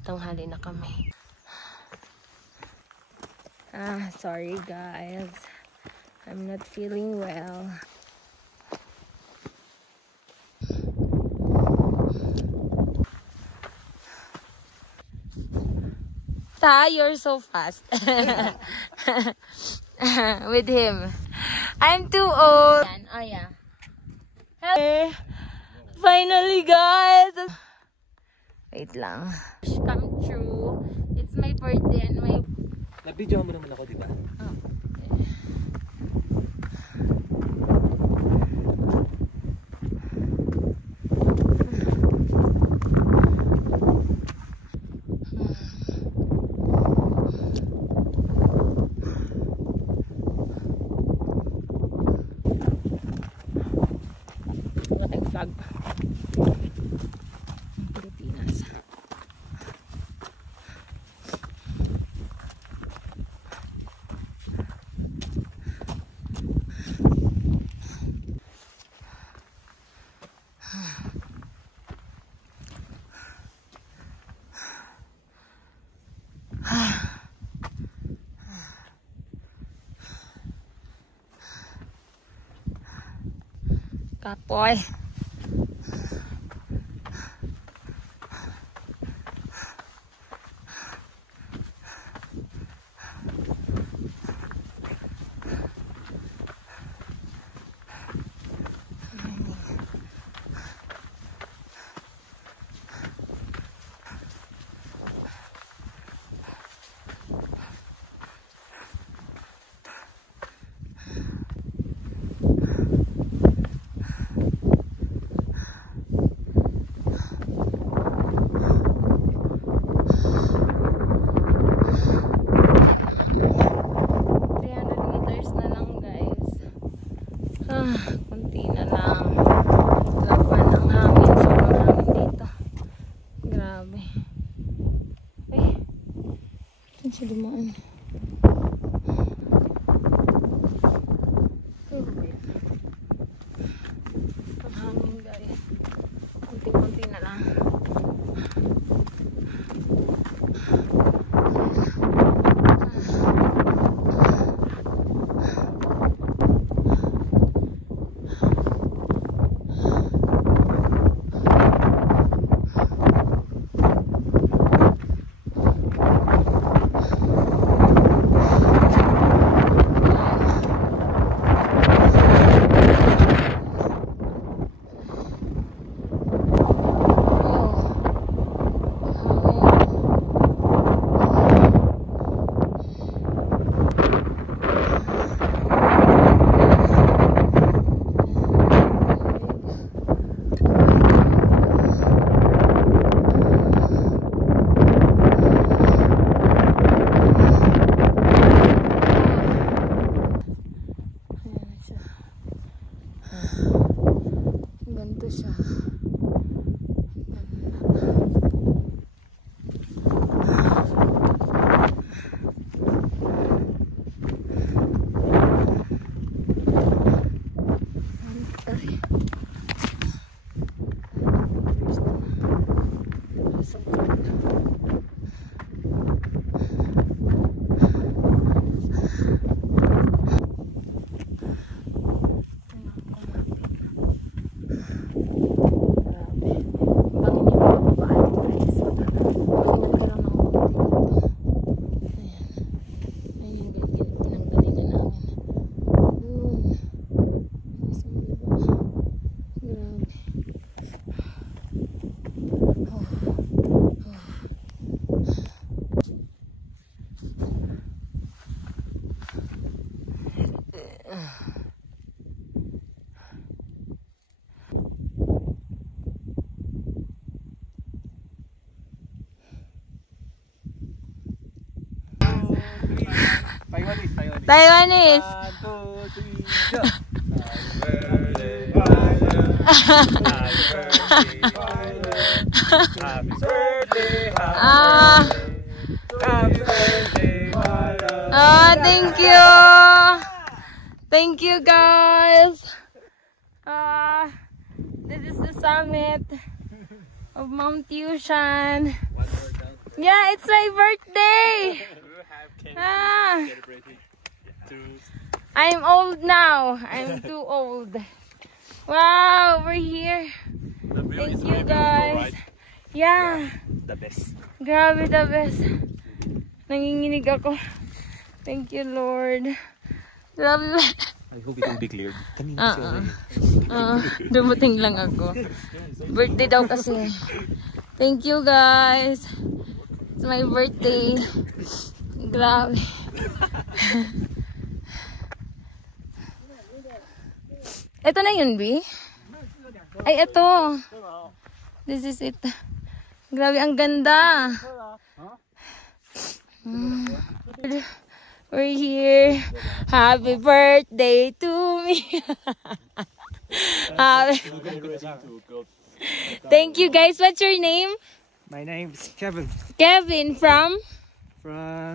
Tanghali na kami. Sorry guys. I'm not feeling well. You're so fast. With him. I'm too old. Oh yeah. Hey, finally guys. Wait lang. Come true. It's my birthday and my... Na-video mo naman ako, diba? Oh. Laking flag. Pilipinas. Kapoy. Kunti na lang. Laban ang hangin. Sobrang hangin dito. Grabe. Ay. Saan siya dumaan? Ang hangin guys. Kunti-kunti na lang. Ganito siya. Taiwanese. 1, 2, 3, go. Thank you. Thank you guys. This is the summit of Mount Yushan. Yeah, it's my birthday. Ah, I'm old now. I'm too old. Wow, we're here. Thank you guys. Yeah. The best. Grabe, the best. Nanginginig ako. Thank you, Lord. Grabe. I hope it will be cleared. Kanina Dumating lang ako. Birthday daw kasi. Thank you guys. It's my birthday. Grabe. Ito na yun, B? Ay, ito. This is it. Grabe, ang ganda. We're here. Happy birthday to me. Thank you guys. What's your name? My name's Kevin Kevin from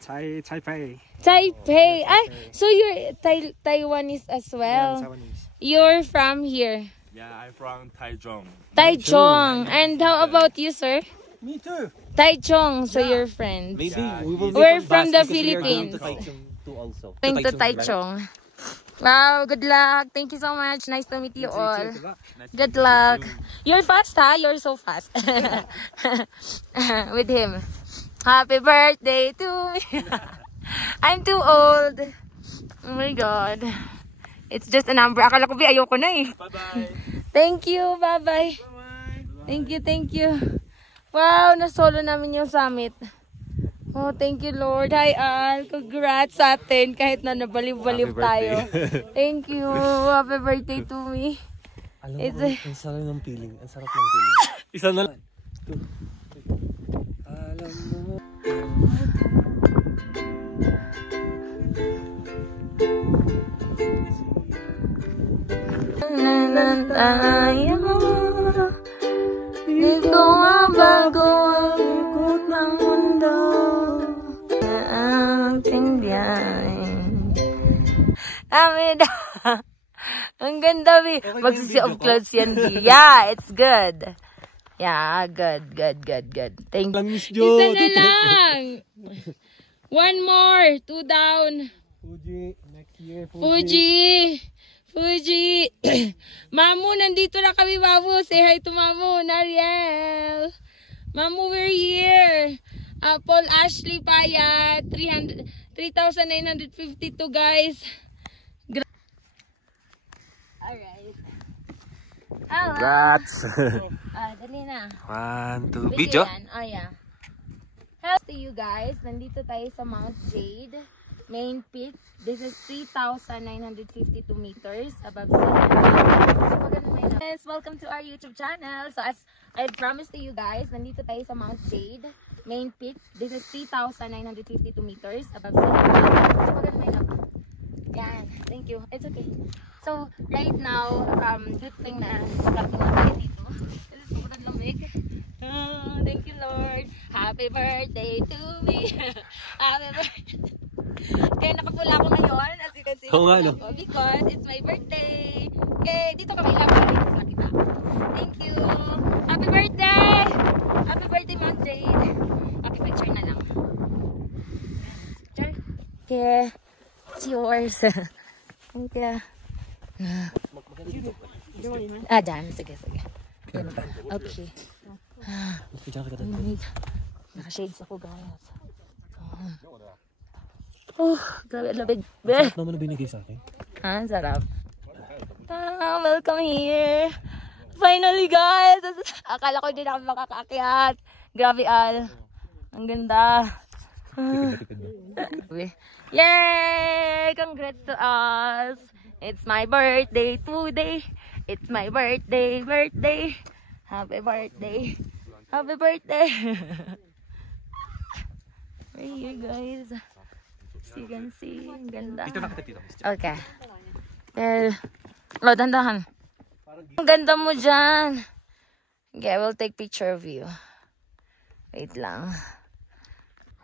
Taipei. Taipei. Ah, so you're Taiwanese as well. Taiwanese. You're from here. Yeah, I'm from Taichung. Taichung. And how about you, sir? Me too. Taichung. So you're friends. Maybe we will We're meet on from bus the because we are going Philippines. to Taichung too also. Going to Taichung. Wow, good luck. Thank you so much. Nice to meet you all. Good luck. You're fast, huh? You're so fast. With him. Happy birthday to me. I'm too old. Oh my God. It's just a number. Akala ko, ayoko na eh. Bye-bye. Thank you. Bye-bye. Thank you, thank you. Wow, nasolo namin yung summit. Oh, thank you, Lord. Hi, Al. Congrats sa atin kahit na nabaliw-baliw tayo. Thank you. Happy birthday to me. Alam It's mo, ang sarap ng feeling. Ang sarap ng feeling. Isa na lang. Alam mo. Di ko mabago ang ikot ng mundo na ating biyahe. Amin. Ang ganda, B. Magsisi of clothes yan, B. Yeah, it's good. Yeah, good. Thank you. Isa na lang. One more. 2 down. Fuji next year. Fuji. Mamu, nandito na kami, Mamu. Say hi to Mamu. Nariel. Mamu, we're here. Paul Ashley Paya. 3,952, guys. Alright. Hello. Congrats. Dali na. 1, 2, video. Oh, yeah. Hello to you guys. Nandito tayo sa Mount Jade. Main peak. This is 3,952 meters above sea level. Yes, welcome to our YouTube channel. So as I promised to you guys, nandito tayo sa Mount Jade. Main peak. This is 3,952 meters above sea level. Yan. Thank you. It's okay. So right now, good thing na nakating na tayo dito. This is sobrang lamig. Thank you, Lord. Happy birthday to me. Happy birthday. Kaya nakapula ako ngayon, as you can see. Oo nga, no? Because it's my birthday. Okay, dito kami labarin sa kita. Thank you. Happy birthday! Happy birthday, Mount Jade. Okay, picture na lang. Picture? Okay. It's yours. Thank you. Dyan. Sige. Okay. Naka-shades ako, guys. Grabe, labig. Sarap naman na binigay sa akin. Sarap. Welcome here. Finally, guys. Akala ko hindi na kami makakaakyat. Grabe, Al. Ang ganda. Yay! Congrats to us. It's my birthday today. It's my birthday. Happy birthday. Happy birthday. Right here, guys. As you can see, ang ganda. Dito na kita dito. Okay. Dandahan. Ang ganda mo dyan. Okay, I will take picture of you. Wait lang.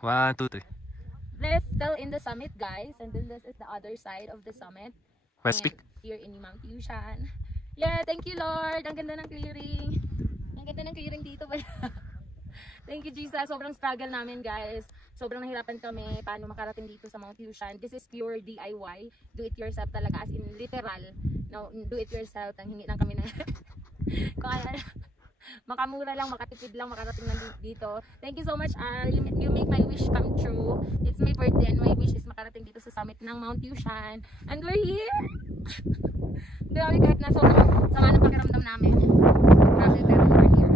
1, 2, 3. This is still in the summit, guys. And then this is the other side of the summit. West Peak. Here in Mount Yushan. Yeah, thank you, Lord. Ang ganda ng clearing. Ang ganda ng clearing dito. Thank you, Jesus. Sobrang struggle namin, guys. Sobrang nahirapan kami paano makarating dito sa Mount Yushan. This is pure DIY. Do it yourself talaga, as in literal. No, do it yourself. Ang hingi lang kami na kung ano, makamura lang, makatipid lang, makarating lang dito. Thank you so much, Al. You make my wish come true. It's my birthday and my wish is makarating dito sa summit ng Mount Yushan. And we're here! Grabe, kahit na sobrang sama ng pakiramdam namin. Grabe, pero we're here.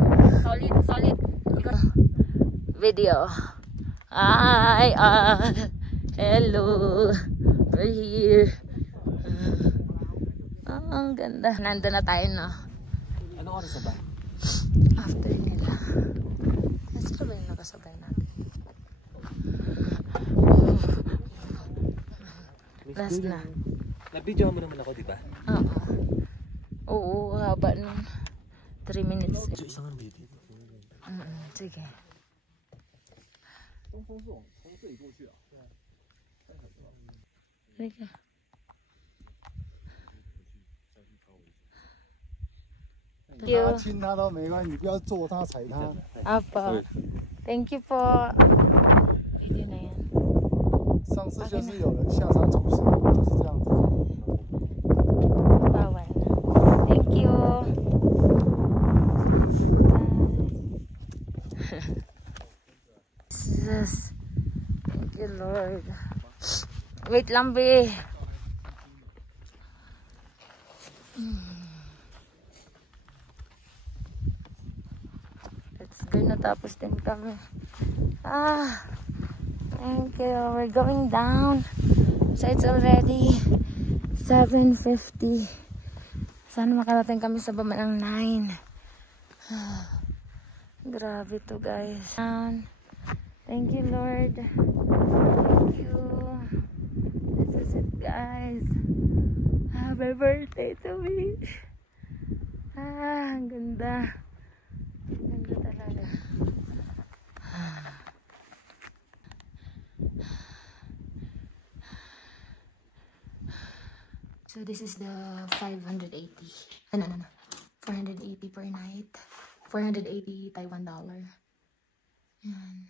Solid, solid. Video. Hi, hello. We're here. Ang ganda. Nandun na tayo, no? Anong oras na ba? After nila. Nasa ba yung nakasabay natin? Last na. Na-video mo naman ako, di ba? Oo, haba nun. 3 minutes. So, isang ang video. Sige. Sige. 他亲他都没关系，你不要坐他踩他。 Apa. Thank you po. Video na yan. 上次就是有人下山走失，就是这样子。 Bawal. Thank you. Jesus. Thank you, Lord. Wait lang, be. Let's go. Natapos din kami. Thank you. We're going down. So it's already 7:50. Sana makarating kami sa baba ng 9. Grabe to, guys. Thank you, Lord. Thank you. This is it, guys. Happy birthday to me. Ang ganda. Ang ganda talaga. So this is the 580. No. 480 per night. 480 Taiwan dollar. Yan.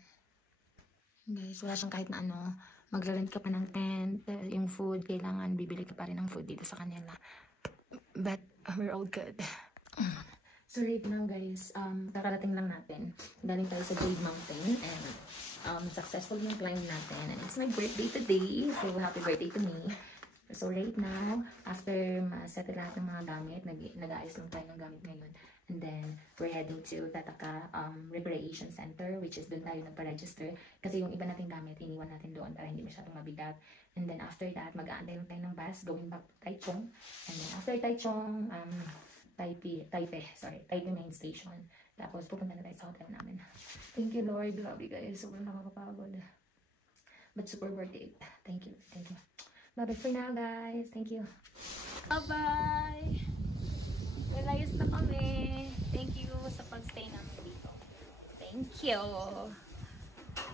Guys, wala siyang kahit na ano. Magra-rent ka pa ng tent. Yung food, kailangan bibili ka pa rin ng food dito sa kanila. But we're all good. So right now, guys, kakarating lang natin. Galing tayo sa Jade Mountain and successful yung climb natin. And it's my birthday today. So happy birthday to me. So right now, after ma-settle lahat ng mga gamit, nag-aayos lang tayo ng gamit ngayon. And then, we're heading to Tataka Recreation Center, which is doon tayo nagpa-register. Kasi yung iba nating gamit, iniwan natin doon para hindi masyadong mabigat. And then after that, mag-aantay lang tayo ng bus going back to Taichung. And then after Taichung, Taipei main station. Tapos pupunta na tayo sa hotel namin. Thank you, Lord. Grabe, guys. Sobrang nakakapagod. But super worth it. Thank you. Thank you. Bye-bye for now, guys. Thank you. Bye-bye! Relayas na kami. Thank you sa pagstay namin dito. Thank you.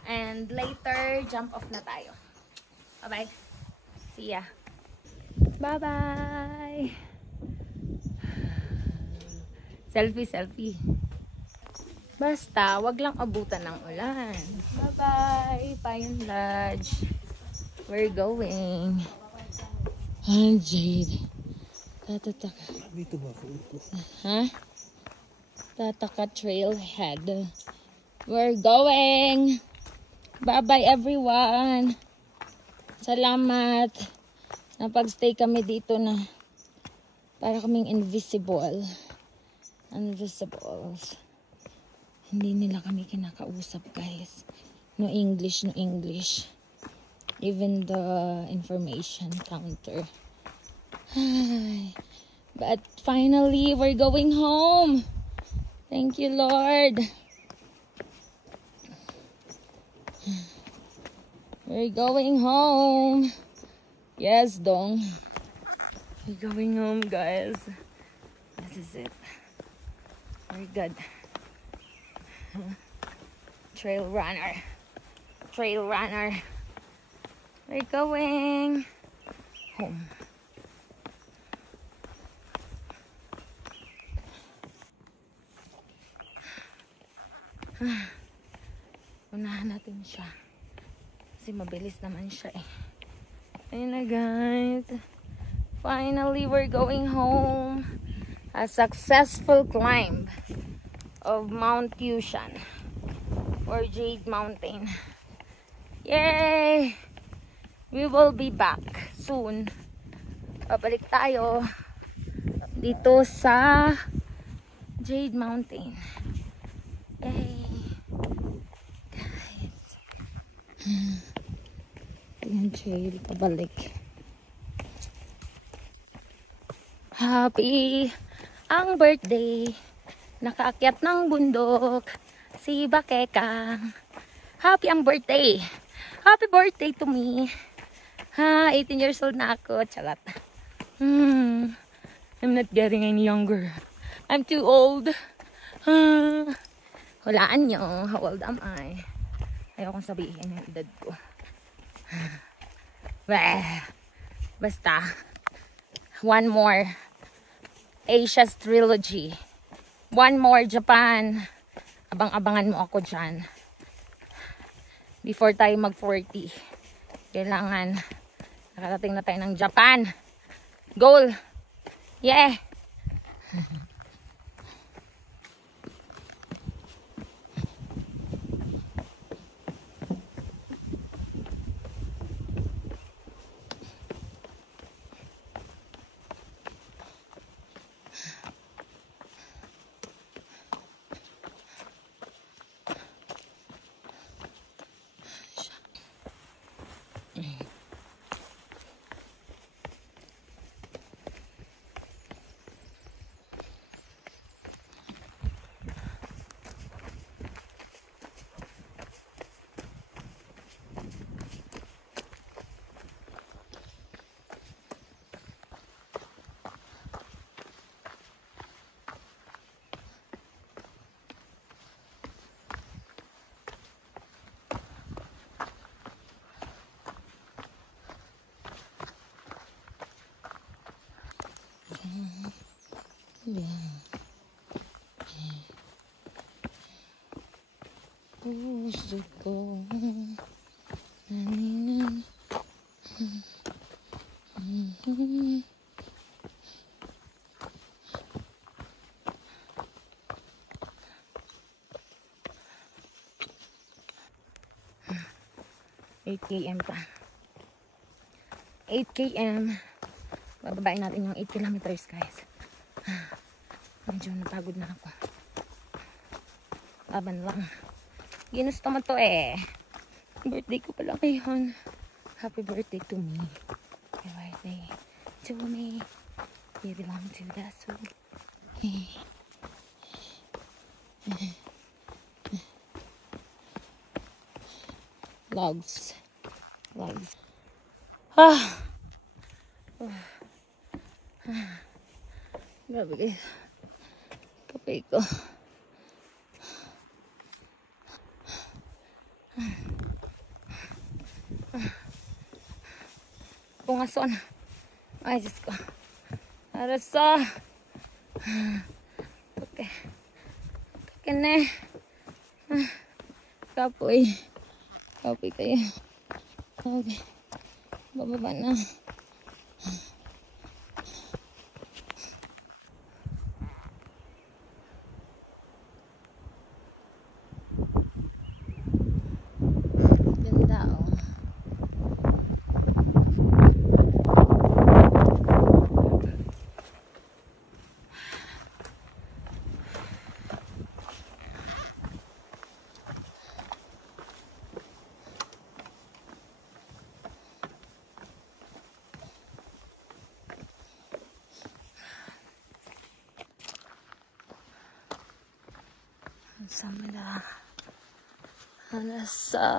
And later, jump off na tayo. Bye-bye. See ya. Bye-bye! Selfie, selfie. Basta, wag lang abutan ng ulan. Bye-bye! Payon Lodge. We're going. And Jade. Tataka. Huh? Tataka Trailhead. We're going. Bye-bye, everyone. Salamat. Napag-stay kami dito na para kaming invisible. Invisibles. Hindi nila kami kinakausap, guys. No English, no English. Even the information counter. But finally, we're going home. Thank you, Lord. We're going home. Yes, Dong. We're going home, guys. This is it. We're good. Trail runner. Trail runner. We're going home. Unahan natin siya. Kasi mabilis naman siya eh. Ayun na guys. Finally, we're going home. A successful climb of Mount Yushan or Jade Mountain. Yay! We will be back soon. Babalik tayo dito sa Jade Mountain. Yay! Guys. Ayan, Jade. Pabalik. Happy ang birthday. Nakaakyat ng bundok si Bakekang. Happy ang birthday. Happy birthday to me. 18 years old na ako. Chalat. I'm not getting any younger. I'm too old. Hulaan nyo. How old am I? Ayokong sabihin yung edad ko. Basta. One more. Asia's Trilogy. One more Japan. Abang-abangan mo ako dyan. Before tayo mag-40. Kailangan nakarating na tayo ng Japan. Goal! Yeah! Puso ko naninang 8 km pa. 8 km. Bababain natin yung 8 kilometers guys. Medyo napagod na ako. Laban lang. Ginusto mo to eh. Birthday ko pala ngayon. Happy birthday to me. Happy birthday to me. You belong to the soul. Logs. Grabe guys. Kape ko. Pungason. Ay, Diyos ko. Arasa. Okay. Kene. Kapoy. Kapoy kayo. Okay. Bababa na. Ganda oh. Samla. Hanasa.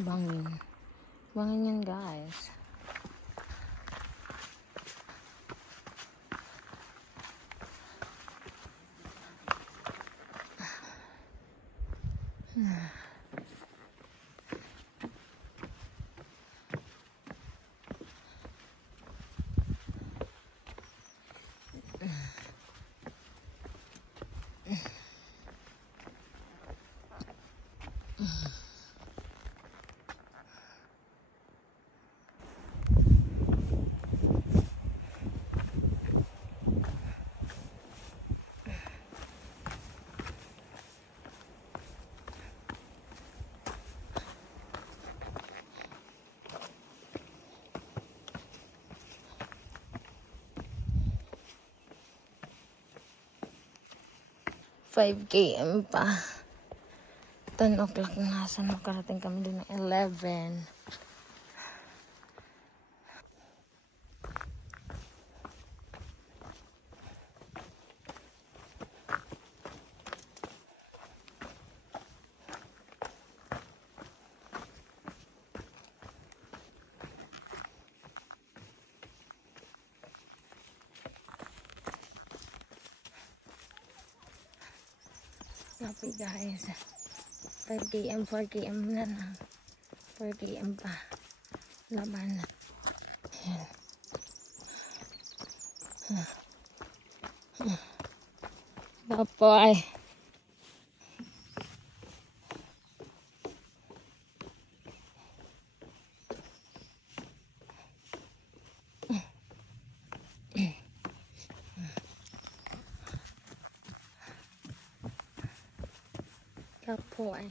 Bangin. Bangin yan, guys. Five km pa. 10 o'clock na. Saan makarating kami doon ng 11? Happy guys. 5 km, 4 km na lang. 4 km pa. Laban. Ayan. Bapoy. Bapoy.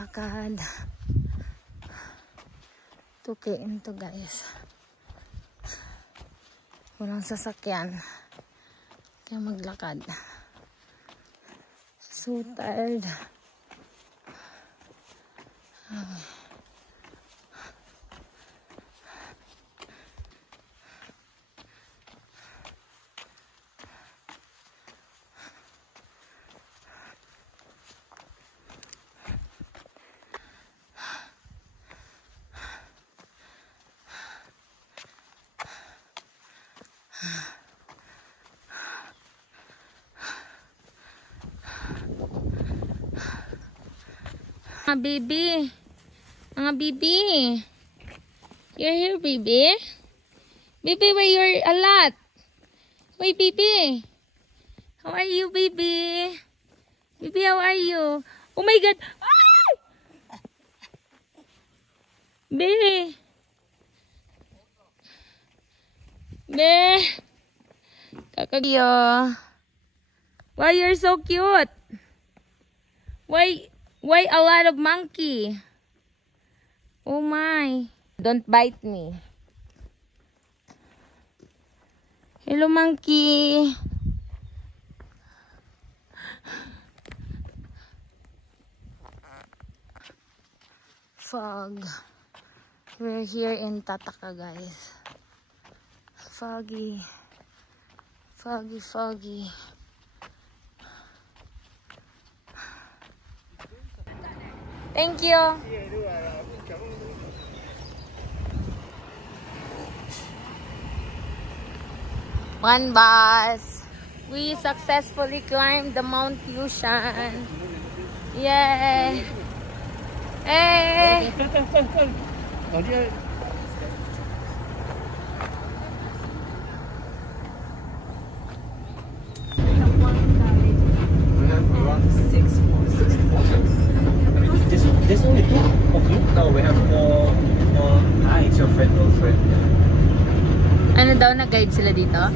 Lakad. 2 km to guys. Walang sasakyan. Kaya maglakad. So tired. Mga baby. Mga baby. You're here, baby. Baby, why you're a lot? Why, baby? How are you, baby? Baby, how are you? Oh my God. Ah! Baby. Baby. Kakagyo. Why you're so cute? Why Why a lot of monkey? Oh my. Don't bite me. Hello, monkey. Fog. We're here in Tataka, guys. Foggy. Foggy, foggy. Thank you. One bus. We successfully climbed the Mount Yushan. Yay! Hey! There's only 2 of you? No, we have 4. It's your friend, girlfriend. Ano daw, nag-guide sila dito?